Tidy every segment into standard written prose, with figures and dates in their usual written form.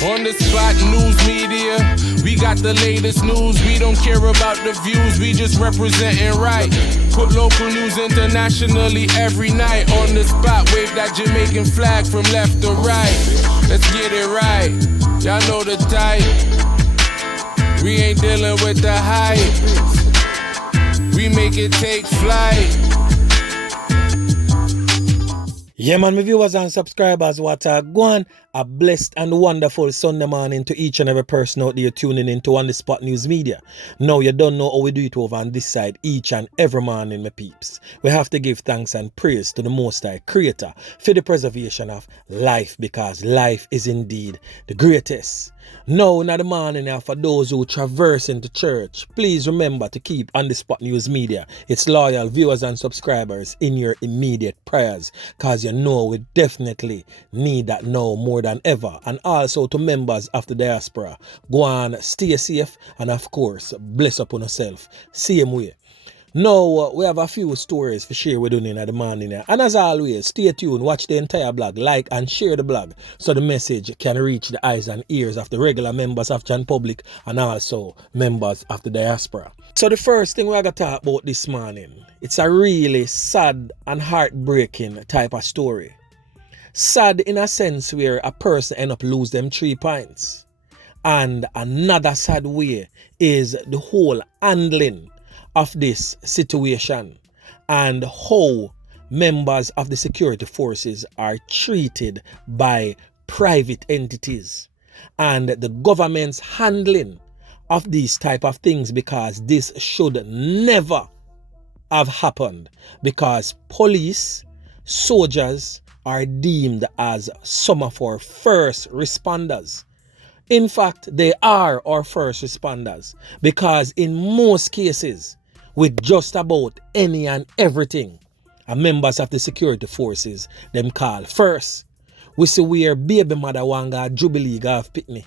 On the spot news media, we got the latest news. We don't care about the views, we just representing right. Put local news internationally every night. On the spot, wave that Jamaican flag from left to right. Let's get it right, y'all know the type. We ain't dealing with the hype. We make it take flight. Yeah, man, my viewers and subscribers, what are going? A blessed and wonderful Sunday morning to each and every person out there tuning into On The Spot News Media. Now, you don't know how we do it over on this side each and every morning, my peeps. We have to give thanks and praise to the Most High Creator for the preservation of life, because life is indeed the greatest. Now, in the morning, for those who traverse into church, please remember to keep On The Spot News Media, its loyal viewers and subscribers, in your immediate prayers, because you know we definitely need that now more than ever. And also to members of the diaspora, go on, stay safe, and of course, bless upon yourself. Same way. Now, we have a few stories to share with you in the morning. And as always, stay tuned, watch the entire blog, like and share the blog so the message can reach the eyes and ears of the regular members of Chan Public and also members of the diaspora. So the first thing we're going to talk about this morning, it's a really sad and heartbreaking type of story. Sad in a sense where a person end up lose them 3 points. And another sad way is the whole handling of this situation and how members of the security forces are treated by private entities and the government's handling of these type of things, because this should never have happened, because police, soldiers are deemed as some of our first responders. In fact, they are our first responders, because in most cases, with just about any and everything, members of the security forces, them call first. We see where baby mother wanga Jubilee go have pitney,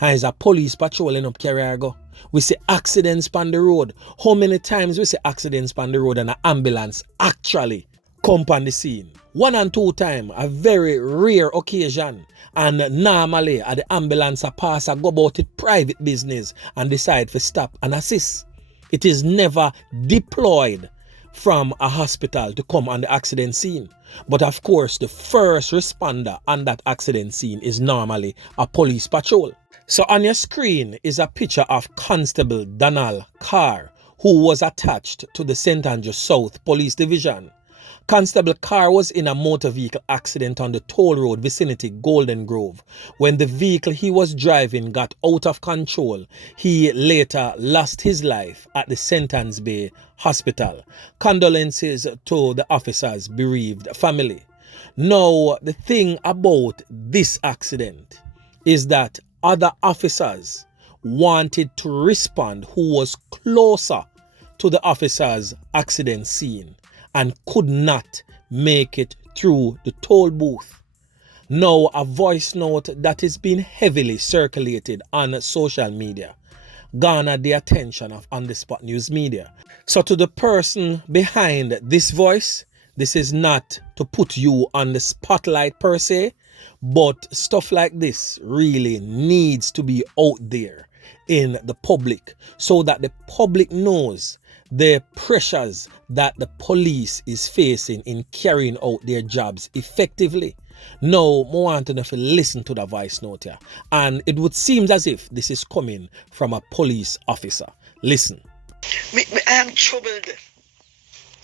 and is a police patrolling up Carr go. We see accidents on the road. How many times we see accidents on the road and an ambulance actually come on the scene? 1 and 2 times, a very rare occasion. And normally, the ambulance a pass a go about it private business and decide to stop and assist. It is never deployed from a hospital to come on the accident scene. But of course, the first responder on that accident scene is normally a police patrol. So on your screen is a picture of Constable Donald Carr, who was attached to the St. Andrew South Police Division. Constable Carr was in a motor vehicle accident on the toll road vicinity Golden Grove. When the vehicle he was driving got out of control, he later lost his life at the St. Anne's Bay Hospital. Condolences to the officer's bereaved family. Now, the thing about this accident is that other officers wanted to respond who was closer to the officer's accident scene and could not make it through the toll booth. Now, a voice note that is being heavily circulated on social media garnered the attention of On The Spot News Media. So to the person behind this voice, this is not to put you on the spotlight per se, but stuff like this really needs to be out there in the public so that the public knows the pressures that the police is facing in carrying out their jobs effectively. Now, I want to listen to the voice note here, and it would seem as if this is coming from a police officer. Listen. I am troubled.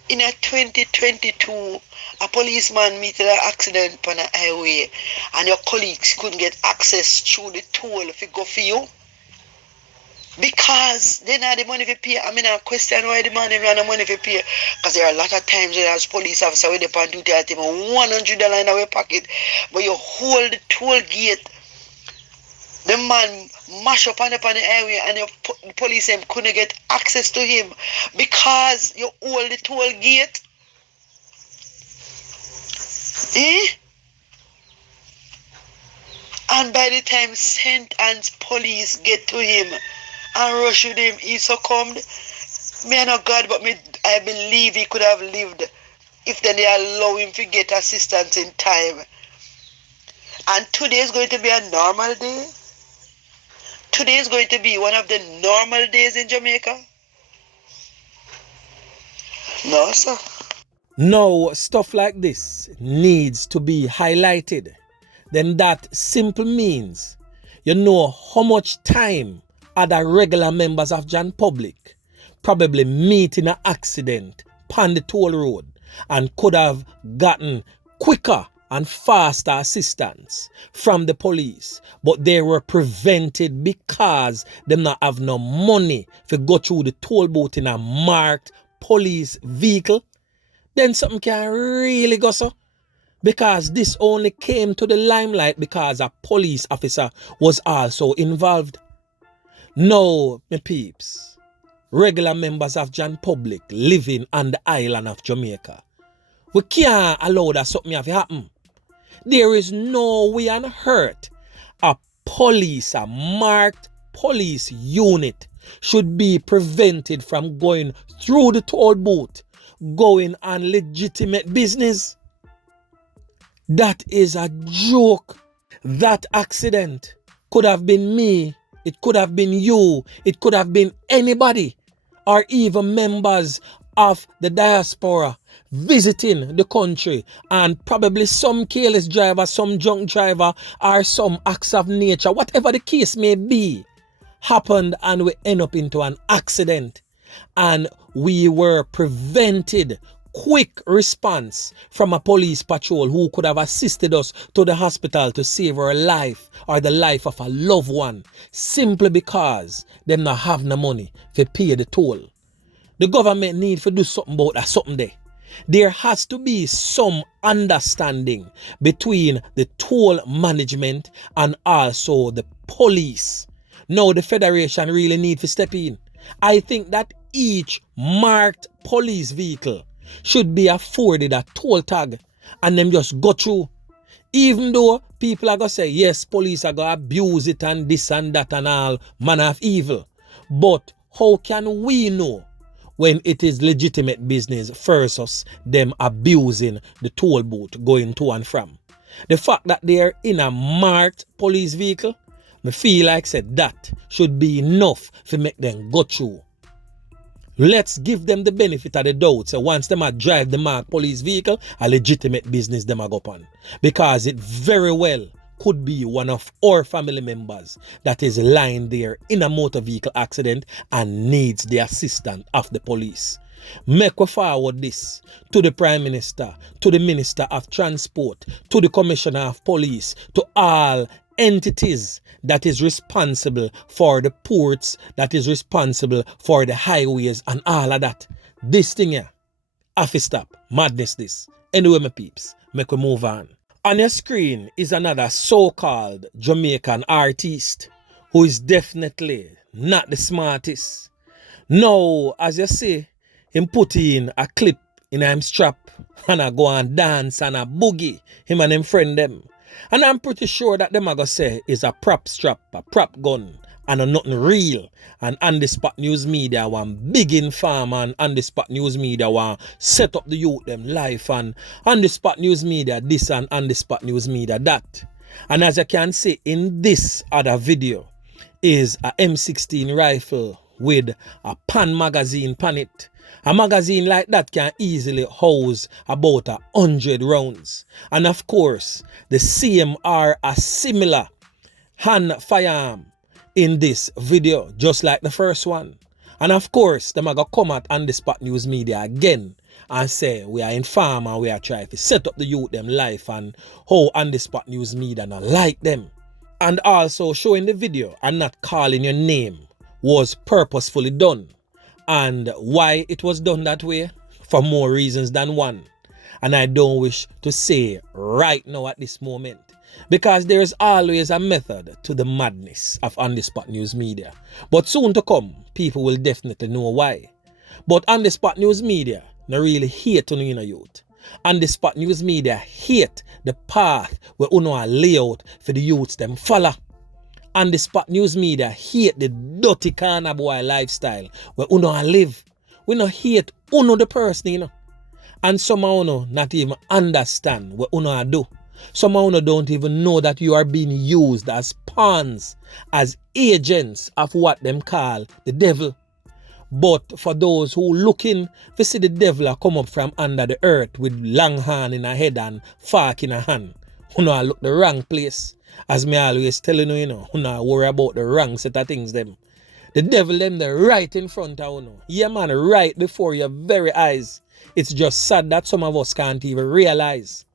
In a 2022, a policeman meet an accident on a highway, and your colleagues couldn't get access through the toll if it go for you. Because they not the money to pay. I mean, I question why the man run the money to pay. Because there are a lot of times when as police officer with the pan duty at him $100 in our pocket, but you hold the toll gate. The man mash up on the area and the police them couldn't get access to him because you hold the toll gate. And by the time St. Anne's police get to him and rush with him, he succumbed. Me not God, but I believe he could have lived if then they allow him to get assistance in time. And today is going to be a normal day. today is going to be one of the normal days in Jamaica? No, sir. No, stuff like this needs to be highlighted. Then that simple means you know how much time other regular members of Jan Public probably meet in an accident on the toll road and could have gotten quicker and faster assistance from the police, but they were prevented because them not have no money to go through the toll booth in a marked police vehicle. Then something can really go so. Because this only came to the limelight because a police officer was also involved. No, my peeps, regular members of Jan Public living on the island of Jamaica, we can't allow that something have to happen. There is no way on earth a marked police unit should be prevented from going through the toll booth, going on legitimate business. That is a joke. That accident could have been me, it could have been you, it could have been anybody, or even members of the diaspora visiting the country, and probably some careless driver, some drunk driver, or some acts of nature, whatever the case may be, happened and we end up into an accident. And we were prevented quick response from a police patrol who could have assisted us to the hospital to save our life or the life of a loved one, simply because them not have no money to pay the toll. The government need to do something about that something there. There has to be some understanding between the toll management and also the police. Now the Federation really need to step in. I think that each marked police vehicle should be afforded a toll tag and them just go through. Even though people are going to say, yes, police are going to abuse it and this and that and all manner of evil. But how can we know when it is legitimate business versus them abusing the toll booth going to and from? The fact that they're in a marked police vehicle, I feel like said that should be enough to make them go through. Let's give them the benefit of the doubt. So once them a drive the marked police vehicle, a legitimate business them a go on. Because it very well could be one of our family members that is lying there in a motor vehicle accident and needs the assistance of the police. Make we forward this to the Prime Minister, to the Minister of Transport, to the Commissioner of Police, to all entities that is responsible for the ports, that is responsible for the highways and all of that. This thing here, have to stop. Madness this. Anyway, my peeps, make we move on. On your screen is another so-called Jamaican artiste who is definitely not the smartest. Now, as you see, him put in a clip in him strap and I go and dance and a boogie, him and him friend them. And I'm pretty sure that them are going to say is a prop strap, a prop gun, and a nothing real. And on the spot news media one big inform, and on the spot news media one set up the youth them life, and on the spot news media this, and on the spot news media that. And as you can see in this other video is a M16 rifle with a pan magazine pan it. A magazine like that can easily house about 100 rounds. And of course, the same are a similar hand firearm in this video, just like the first one. And of course, them are going to come out on the spot news media again and say we are inform and we are trying to set up the youth them life and how on the spot news media not like them. And also showing the video and not calling your name was purposefully done. And why it was done that way? For more reasons than one. And I don't wish to say right now at this moment. Because there is always a method to the madness of on the spot news media. But soon to come, people will definitely know why. But on the spot news media, they really hate on you youth. On the spot news media hate the path where you know lay out for the youths them follow. And the spot news media hate the dirty corner boy lifestyle where uno live. We no hate uno the person, you know. And some uno not even understand what uno do. Some of you don't even know that you are being used as pawns, as agents of what them call the devil. But for those who looking to see the devil come up from under the earth with long hand in a head and fork in a hand, you know, I look the wrong place. As me always telling you, you know, worry about the wrong set of things them. The devil them they're right in front of you. Yeah man, right before your very eyes. It's just sad that some of us can't even realize.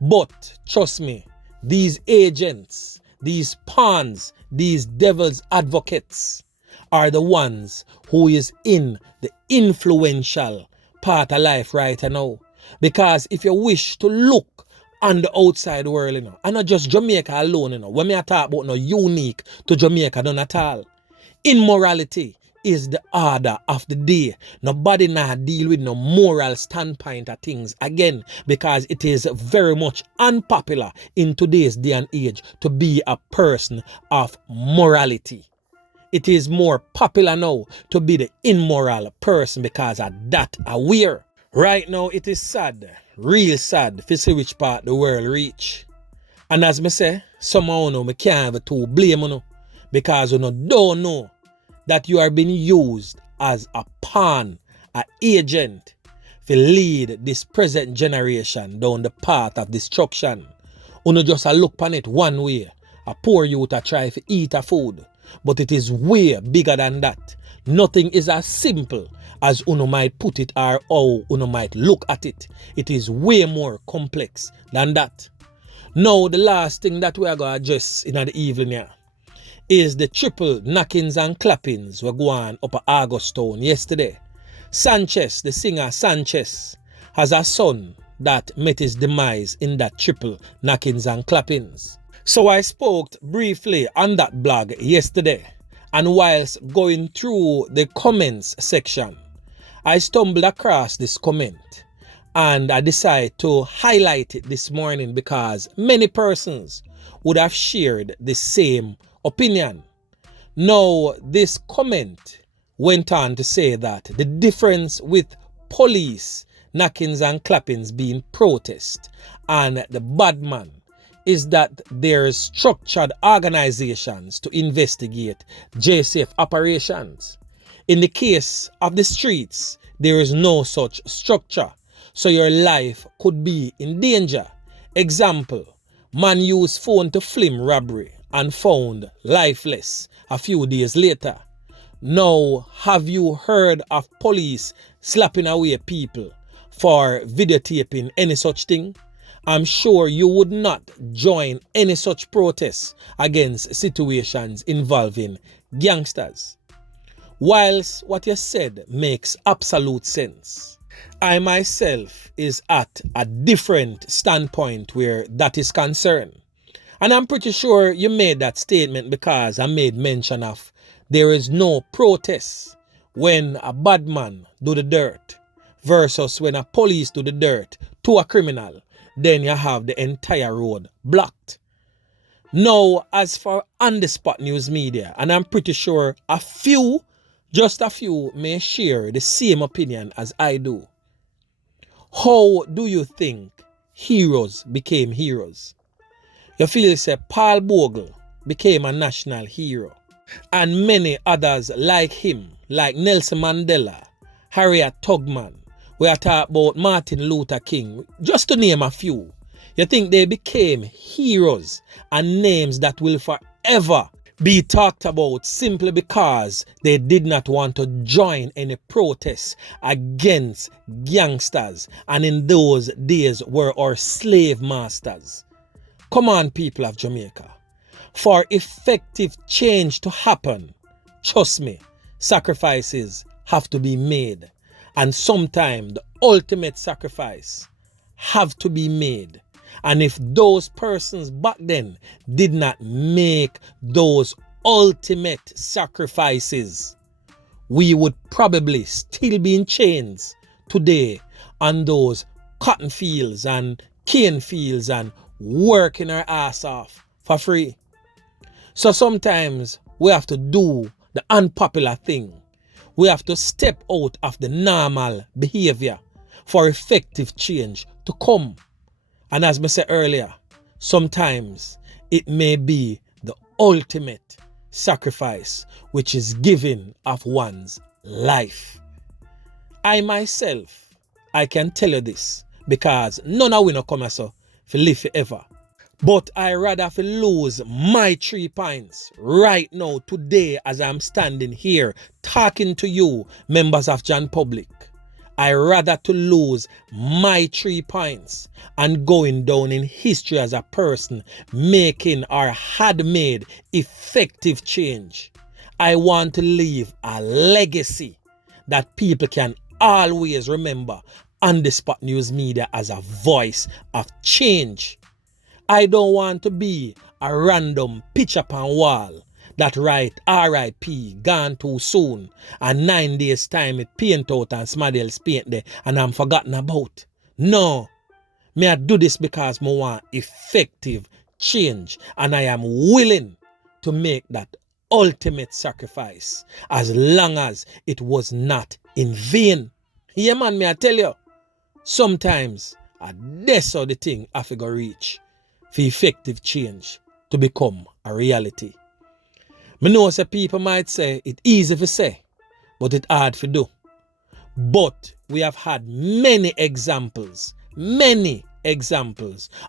But trust me, these agents, these pawns, these devil's advocates are the ones who is in the influential part of life right now. Because if you wish to look on the outside world, you know, and not just Jamaica alone, you know, when me talk about no unique to Jamaica, none at all. Immorality is the order of the day. Nobody now deal with no moral standpoint of things again, because it is very much unpopular in today's day and age to be a person of morality. It is more popular now to be the immoral person because of that aware. Right now it is sad, real sad, to see which part the world reach. And as me say, some of you me can't even to blame you, because you don't know that you are being used as a pawn, an agent to lead this present generation down the path of destruction. You just a look upon it one way, a poor youth a try to eat a food, but it is way bigger than that. Nothing is as simple as you might put it or how you might look at it. It is way more complex than that. Now the last thing that we are going to address in the evening here is the triple knockings and clappings we go on up at Augustown yesterday. Sanchez, the singer Sanchez, has a son that met his demise in that triple knockings and clappings. So I spoke briefly on that blog yesterday, and whilst going through the comments section, I stumbled across this comment and I decided to highlight it this morning because many persons would have shared the same opinion. Now, this comment went on to say that the difference with police knockings and clappings being protest and the bad man is that there's structured organizations to investigate JSF operations. In the case of the streets, there is no such structure, so your life could be in danger. Example, man used phone to film robbery and found lifeless a few days later. Now, have you heard of police slapping away people for videotaping any such thing? I'm sure you would not join any such protests against situations involving gangsters. Whilst what you said makes absolute sense, I myself is at a different standpoint where that is concerned. And I'm pretty sure you made that statement because I made mention of there is no protest when a bad man do the dirt versus when a police do the dirt to a criminal. Then you have the entire road blocked. Now, as for on the spot news media, and I'm pretty sure just a few may share the same opinion as I do. How do you think heroes became heroes? You feel say Paul Bogle became a national hero, and many others like him, like Nelson Mandela, Harriet Tubman, we are talking about Martin Luther King, just to name a few. You think they became heroes and names that will forever be talked about simply because they did not want to join any protests against gangsters and in those days were our slave masters. Come on, people of Jamaica. For effective change to happen, trust me, sacrifices have to be made. And sometimes the ultimate sacrifice have to be made. And if those persons back then did not make those ultimate sacrifices, we would probably still be in chains today on those cotton fields and cane fields and working our ass off for free. So sometimes we have to do the unpopular thing. We have to step out of the normal behavior for effective change to come. And as I said earlier, Sometimes it may be the ultimate sacrifice, which is giving of one's life. I myself, I can tell you this, because none of we no come so for live forever. But I rather for lose my 3 points right now, today, as I'm standing here talking to you, members of John Public. I rather to lose my 3 points and going down in history as a person making or had made effective change. I want to leave a legacy that people can always remember on the Spot News Media as a voice of change. I don't want to be a random picture upon wall that write RIP, gone too soon, and 9 days time it paint out and somebody else paint there and I'm forgotten about. No, me I do this because I want effective change and I am willing to make that ultimate sacrifice as long as it was not in vain. Yeah man, me I tell you, sometimes that's how the thing I figure reach for effective change to become a reality. Me know some people might say it easy to say, but it hard to do. But we have had many examples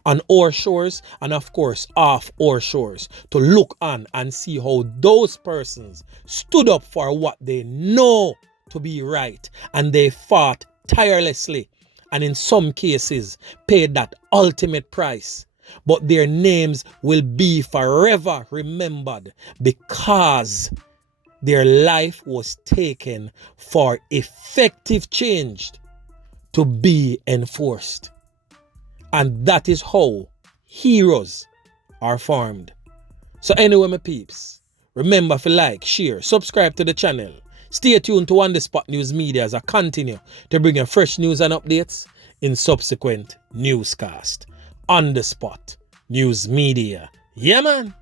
on our shores and of course off our shores to look on and see how those persons stood up for what they know to be right and they fought tirelessly and in some cases paid that ultimate price. But their names will be forever remembered because their life was taken for effective change to be enforced. And that is how heroes are formed. So anyway, my peeps, remember to like, share, subscribe to the channel. Stay tuned to On The Spot News Media as I continue to bring you fresh news and updates in subsequent newscast. On The Spot News Media. Yeah, man.